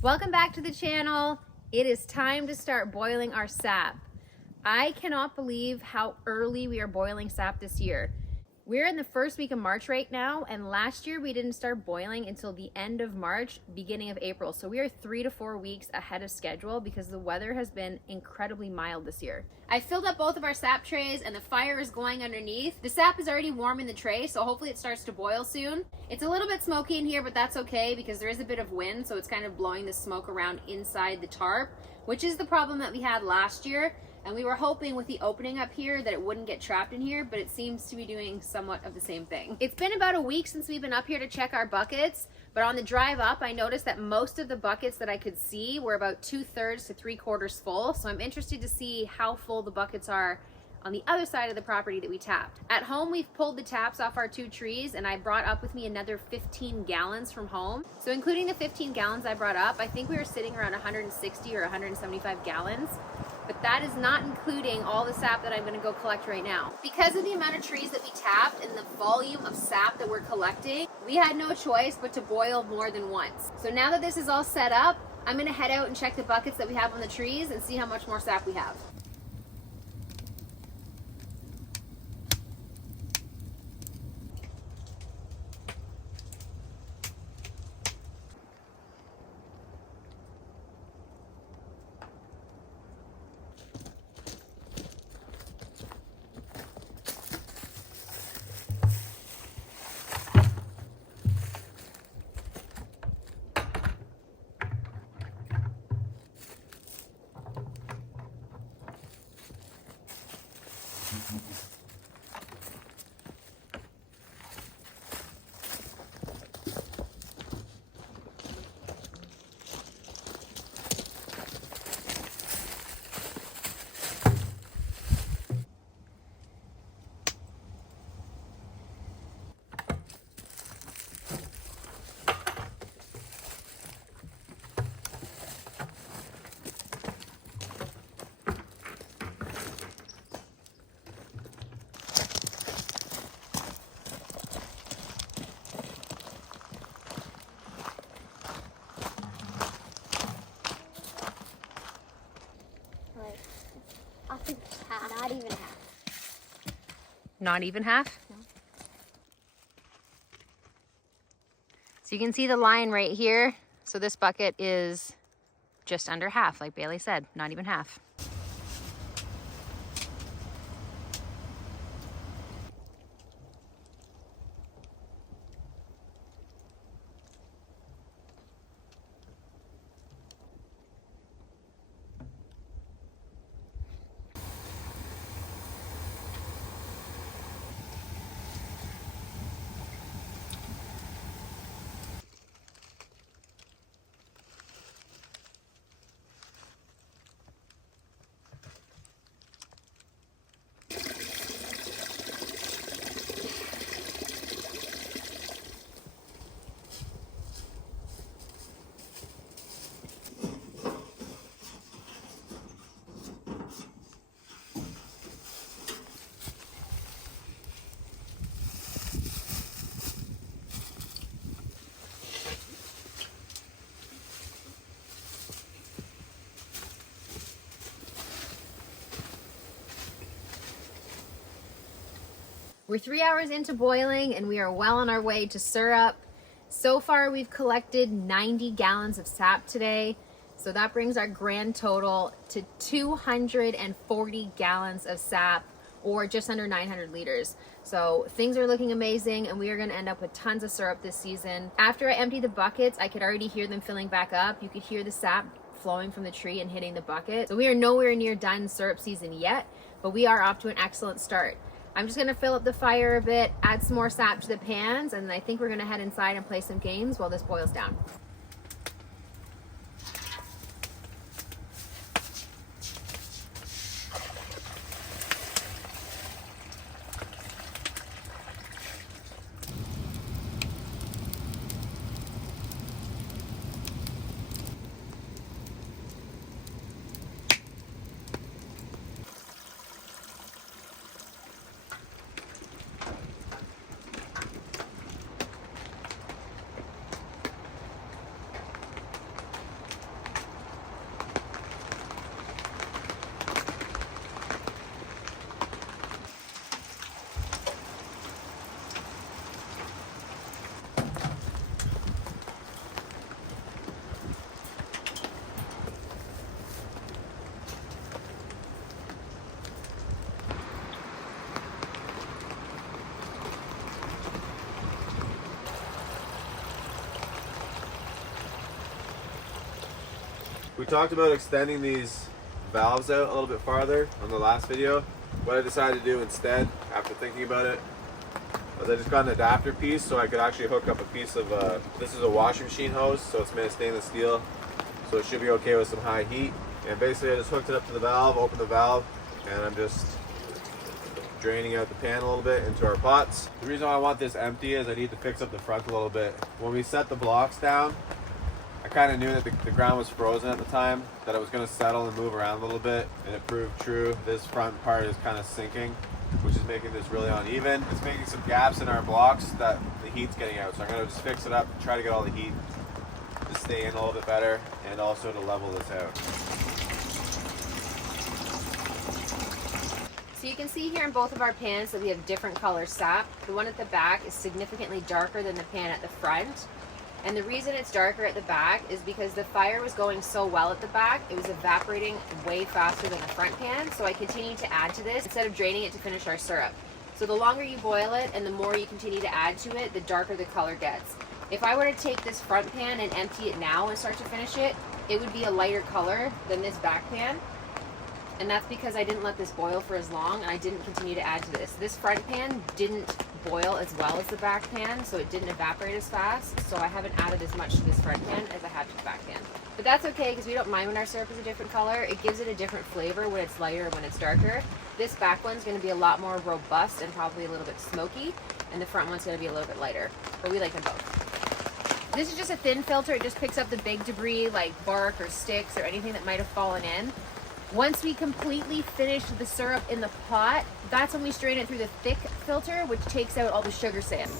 Welcome back to the channel. It is time to start boiling our sap. I cannot believe how early we are boiling sap this year. We're in the first week of March right now, and last year we didn't start boiling until the end of March, beginning of April. So we are 3 to 4 weeks ahead of schedule because the weather has been incredibly mild this year. I filled up both of our sap trays and the fire is going underneath. The sap is already warm in the tray, so hopefully it starts to boil soon. It's a little bit smoky in here, but that's okay because there is a bit of wind, so it's kind of blowing the smoke around inside the tarp, which is the problem that we had last year. And we were hoping with the opening up here that it wouldn't get trapped in here, but it seems to be doing somewhat of the same thing. It's been about a week since we've been up here to check our buckets, but on the drive up, I noticed that most of the buckets that I could see were about 2/3 to 3/4 full. So I'm interested to see how full the buckets are on the other side of the property that we tapped. At home, we've pulled the taps off our 2 trees, and I brought up with me another 15 gallons from home. So including the 15 gallons I brought up, I think we were sitting around 160 or 175 gallons. But that is not including all the sap that I'm gonna go collect right now. Because of the amount of trees that we tapped and the volume of sap that we're collecting, we had no choice but to boil more than once. So now that this is all set up, I'm gonna head out and check the buckets that we have on the trees and see how much more sap we have. Not even half. Not even half? No. So you can see the line right here. So this bucket is just under half, like Bailey said, not even half. We're 3 hours into boiling and we are well on our way to syrup. So far we've collected 90 gallons of sap today. So that brings our grand total to 240 gallons of sap, or just under 900 liters. So things are looking amazing and we are gonna end up with tons of syrup this season. After I empty the buckets, I could already hear them filling back up. You could hear the sap flowing from the tree and hitting the bucket. So we are nowhere near done syrup season yet, but we are off to an excellent start. I'm just gonna fill up the fire a bit, add some more sap to the pans, and I think we're gonna head inside and play some games while this boils down. We talked about extending these valves out a little bit farther on the last video. What I decided to do instead, after thinking about it, was I just got an adapter piece so I could actually hook up a piece of, this is a washing machine hose, so it's made of stainless steel, so it should be okay with some high heat. And basically I just hooked it up to the valve, opened the valve, and I'm just draining out the pan a little bit into our pots. The reason why I want this empty is I need to fix up the front a little bit. When we set the blocks down, I kind of knew that the ground was frozen at the time, that it was going to settle and move around a little bit, and it proved true. This front part is kind of sinking, which is making this really uneven. It's making some gaps in our blocks that the heat's getting out. So I'm going to just fix it up, try to get all the heat to stay in a little bit better, and also to level this out. So you can see here in both of our pans that we have different color sap. The one at the back is significantly darker than the pan at the front. And the reason it's darker at the back is because the fire was going so well at the back, it was evaporating way faster than the front pan. So I continued to add to this instead of draining it to finish our syrup. So the longer you boil it and the more you continue to add to it, the darker the color gets. If I were to take this front pan and empty it now and start to finish it, it would be a lighter color than this back pan. And that's because I didn't let this boil for as long and I didn't continue to add to this. This front pan didn't boil as well as the back pan, so it didn't evaporate as fast. So I haven't added as much to this front pan as I have to the back pan. But that's okay because we don't mind when our syrup is a different color. It gives it a different flavor when it's lighter and when it's darker. This back one's gonna be a lot more robust and probably a little bit smoky, and the front one's gonna be a little bit lighter. But we like them both. This is just a thin filter. It just picks up the big debris like bark or sticks or anything that might have fallen in. Once we completely finish the syrup in the pot, that's when we strain it through the thick filter, which takes out all the sugar sand.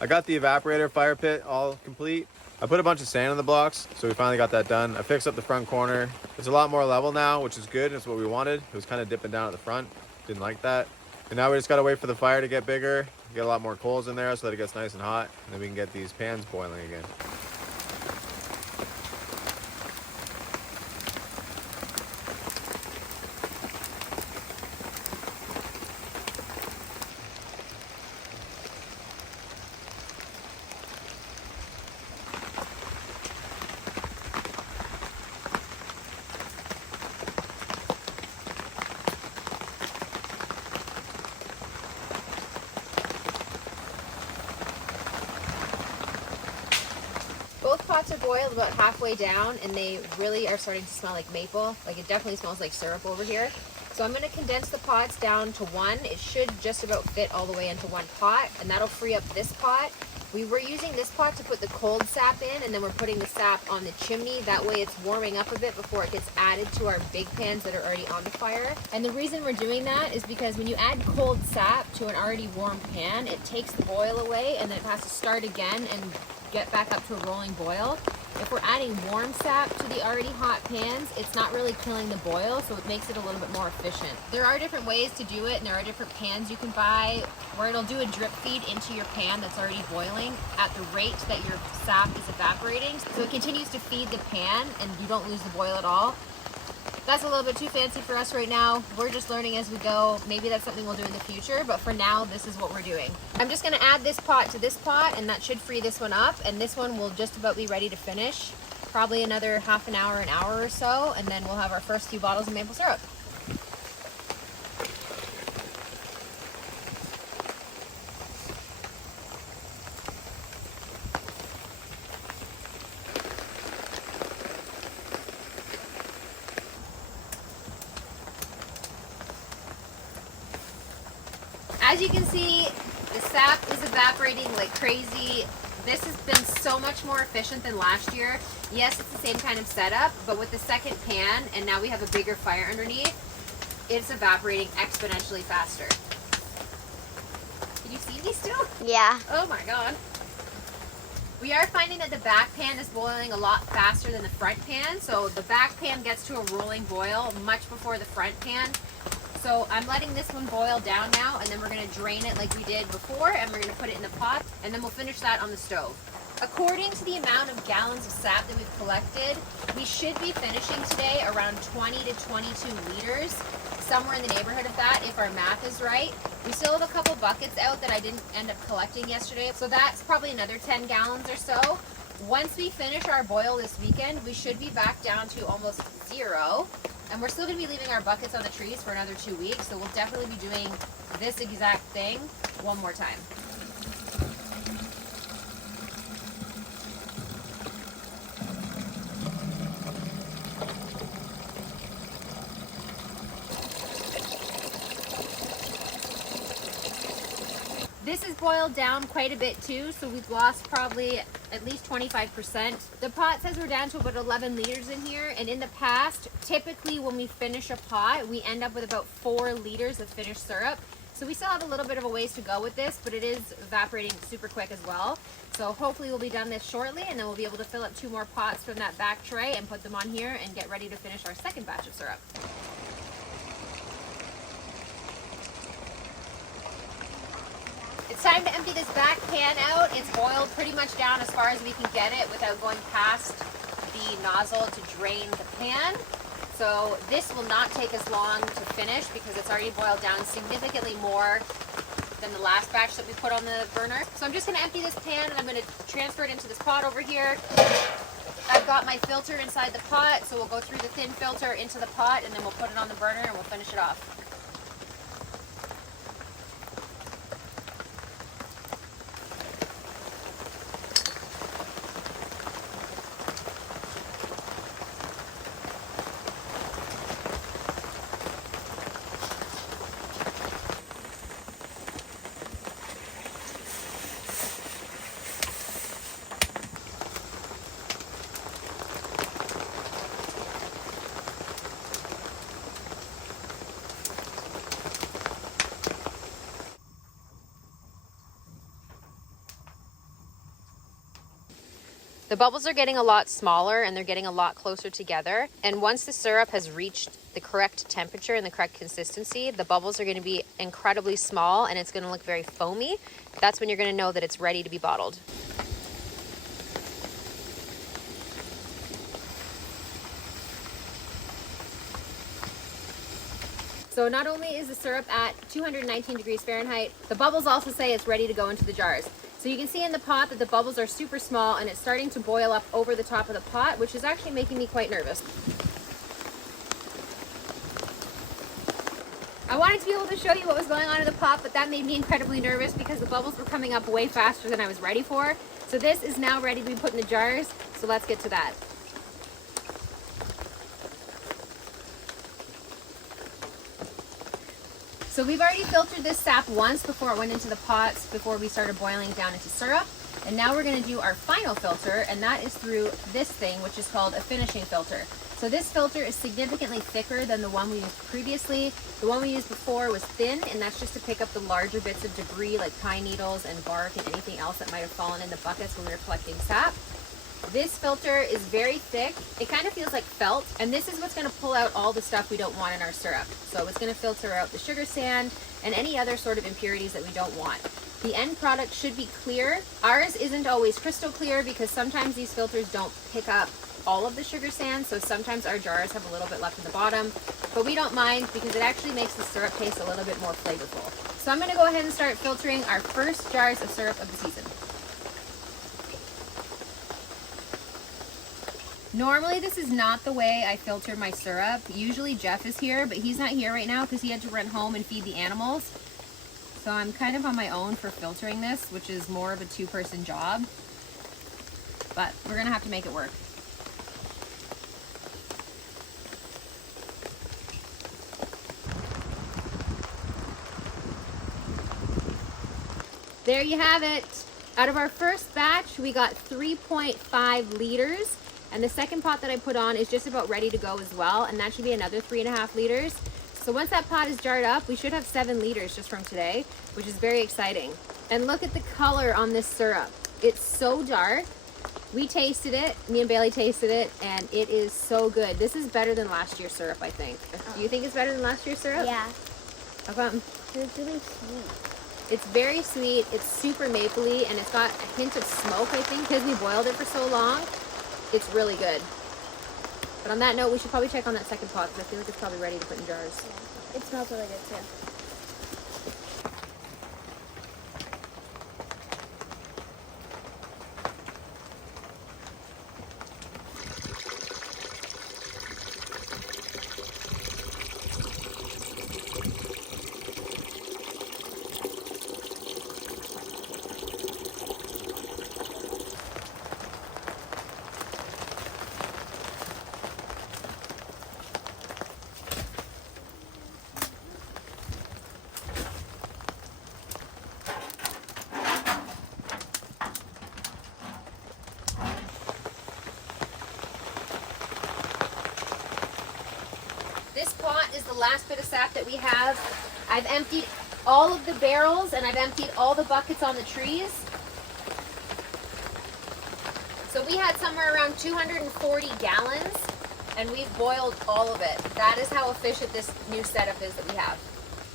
I got the evaporator fire pit all complete. I put a bunch of sand in the blocks, so we finally got that done. I fixed up the front corner. It's a lot more level now, which is good. It's what we wanted. It was kind of dipping down at the front. Didn't like that. And now we just gotta wait for the fire to get bigger, get a lot more coals in there so that it gets nice and hot, and then we can get these pans boiling again. Both pots are boiled about halfway down and they really are starting to smell like maple. Like it definitely smells like syrup over here. So I'm going to condense the pots down to one. It should just about fit all the way into one pot, and that'll free up this pot. We were using this pot to put the cold sap in, and then we're putting the sap on the chimney. That way it's warming up a bit before it gets added to our big pans that are already on the fire. And the reason we're doing that is because when you add cold sap to an already warm pan, it takes the boil away and then it has to start again and get back up to a rolling boil. If we're adding warm sap to the already hot pans, it's not really killing the boil, so it makes it a little bit more efficient. There are different ways to do it, and there are different pans you can buy where it'll do a drip feed into your pan that's already boiling at the rate that your sap is evaporating. So it continues to feed the pan and you don't lose the boil at all. That's a little bit too fancy for us right now. We're just learning as we go. Maybe that's something we'll do in the future, but for now, this is what we're doing. I'm just gonna add this pot to this pot, and that should free this one up, and this one will just about be ready to finish. Probably another half an hour or so, and then we'll have our first few bottles of maple syrup. As you can see, the sap is evaporating like crazy. This has been so much more efficient than last year. Yes, it's the same kind of setup, but with the second pan, and now we have a bigger fire underneath, it's evaporating exponentially faster. Can you see me still? Yeah. Oh my god. We are finding that the back pan is boiling a lot faster than the front pan, so the back pan gets to a rolling boil much before the front pan. So I'm letting this one boil down now, and then we're gonna drain it like we did before, and we're gonna put it in the pot, and then we'll finish that on the stove. According to the amount of gallons of sap that we've collected, we should be finishing today around 20 to 22 liters, somewhere in the neighborhood of that if our math is right. We still have a couple buckets out that I didn't end up collecting yesterday, so that's probably another 10 gallons or so. Once we finish our boil this weekend, we should be back down to almost zero. And we're still going to be leaving our buckets on the trees for another 2 weeks, so we'll definitely be doing this exact thing one more time. This is boiled down quite a bit too, so we've lost probably at least 25%. The pot says we're down to about 11 liters in here, and in the past, typically when we finish a pot, we end up with about 4 liters of finished syrup. So we still have a little bit of a ways to go with this, but it is evaporating super quick as well. So hopefully we'll be done this shortly, and then we'll be able to fill up 2 more pots from that back tray and put them on here and get ready to finish our second batch of syrup. It's time to empty this back pan out. It's boiled pretty much down as far as we can get it without going past the nozzle to drain the pan. So this will not take as long to finish because it's already boiled down significantly more than the last batch that we put on the burner. So I'm just gonna empty this pan, and I'm gonna transfer it into this pot over here. I've got my filter inside the pot, so we'll go through the thin filter into the pot, and then we'll put it on the burner and we'll finish it off. The bubbles are getting a lot smaller and they're getting a lot closer together. And once the syrup has reached the correct temperature and the correct consistency, the bubbles are going to be incredibly small and it's going to look very foamy. That's when you're going to know that it's ready to be bottled. So not only is the syrup at 219 degrees Fahrenheit, the bubbles also say it's ready to go into the jars. So you can see in the pot that the bubbles are super small and it's starting to boil up over the top of the pot, which is actually making me quite nervous. I wanted to be able to show you what was going on in the pot, but that made me incredibly nervous because the bubbles were coming up way faster than I was ready for. So this is now ready to be put in the jars, so let's get to that. So we've already filtered this sap once before it went into the pots, before we started boiling down into syrup. And now we're going to do our final filter, and that is through this thing, which is called a finishing filter. So this filter is significantly thicker than the one we used previously. The one we used before was thin, and that's just to pick up the larger bits of debris like pine needles and bark and anything else that might have fallen in the buckets when we were collecting sap. This filter is very thick. It kind of feels like felt, and this is what's going to pull out all the stuff we don't want in our syrup. So it's going to filter out the sugar sand and any other sort of impurities that we don't want. The end product should be clear. Ours isn't always crystal clear because sometimes these filters don't pick up all of the sugar sand, so sometimes our jars have a little bit left in the bottom, but we don't mind because it actually makes the syrup taste a little bit more flavorful. So I'm gonna go ahead and start filtering our first jars of syrup of the season. Normally this is not the way I filter my syrup. Usually Jeff is here, but he's not here right now because he had to run home and feed the animals. So I'm kind of on my own for filtering this, which is more of a two-person job. But we're gonna have to make it work. There you have it. Out of our first batch, we got 3.5 liters. And the second pot that I put on is just about ready to go as well. And that should be another 3.5 liters. So once that pot is jarred up, we should have 7 liters just from today, which is very exciting. And look at the color on this syrup. It's so dark. We tasted it, me and Bailey tasted it, and it is so good. This is better than last year's syrup, I think. Do you think it's better than last year's syrup? Yeah. How come? It's really sweet. It's very sweet, it's super mapley, and it's got a hint of smoke, I think, because we boiled it for so long. It's really good. But on that note, we should probably check on that second pot, because I feel like it's probably ready to put in jars. Yeah. It smells really good too. This pot is the last bit of sap that we have. I've emptied all of the barrels and I've emptied all the buckets on the trees. So we had somewhere around 240 gallons and we've boiled all of it. That is how efficient this new setup is that we have.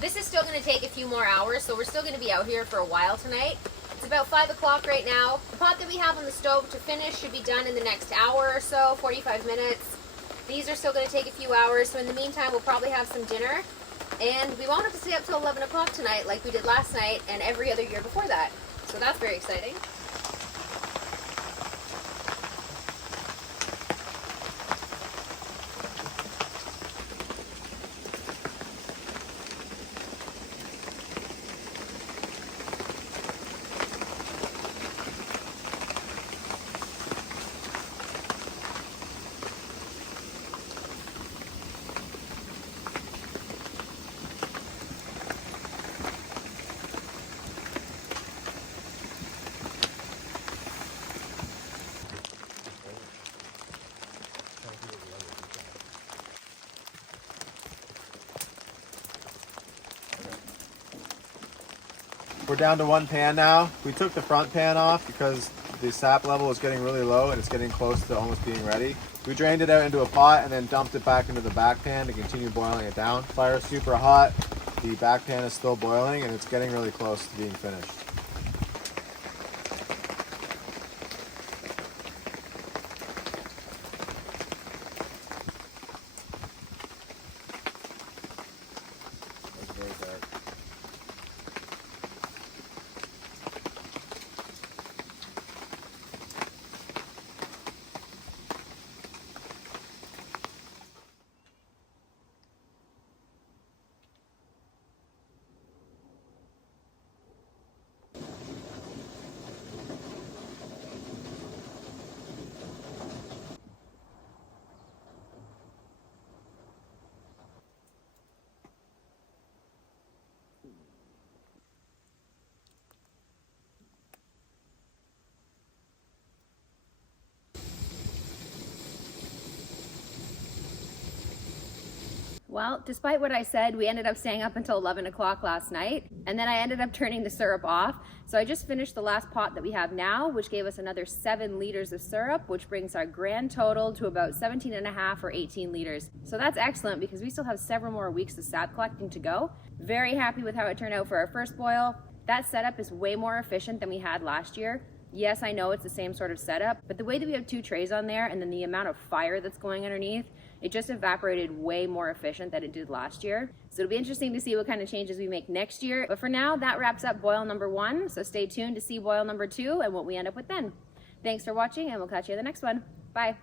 This is still going to take a few more hours, so we're still going to be out here for a while tonight. It's about 5 o'clock right now. The pot that we have on the stove to finish should be done in the next hour or so, 45 minutes. These are still going to take a few hours, so in the meantime we'll probably have some dinner. And we won't have to stay up till 11 o'clock tonight like we did last night and every other year before that. So that's very exciting. We're down to one pan now. We took the front pan off because the sap level is getting really low and it's getting close to almost being ready. We drained it out into a pot and then dumped it back into the back pan to continue boiling it down. Fire's super hot. The back pan is still boiling and it's getting really close to being finished. It's very dark. Well, despite what I said, we ended up staying up until 11 o'clock last night, and then I ended up turning the syrup off. So I just finished the last pot that we have now, which gave us another 7 liters of syrup, which brings our grand total to about 17.5 or 18 liters. So that's excellent because we still have several more weeks of sap collecting to go. Very happy with how it turned out for our first boil. That setup is way more efficient than we had last year. Yes, I know it's the same sort of setup, but the way that we have 2 trays on there and then the amount of fire that's going underneath, it just evaporated way more efficient than it did last year. So it'll be interesting to see what kind of changes we make next year. But for now, that wraps up boil number 1. So stay tuned to see boil number 2 and what we end up with then. Thanks for watching, and we'll catch you in the next one. Bye.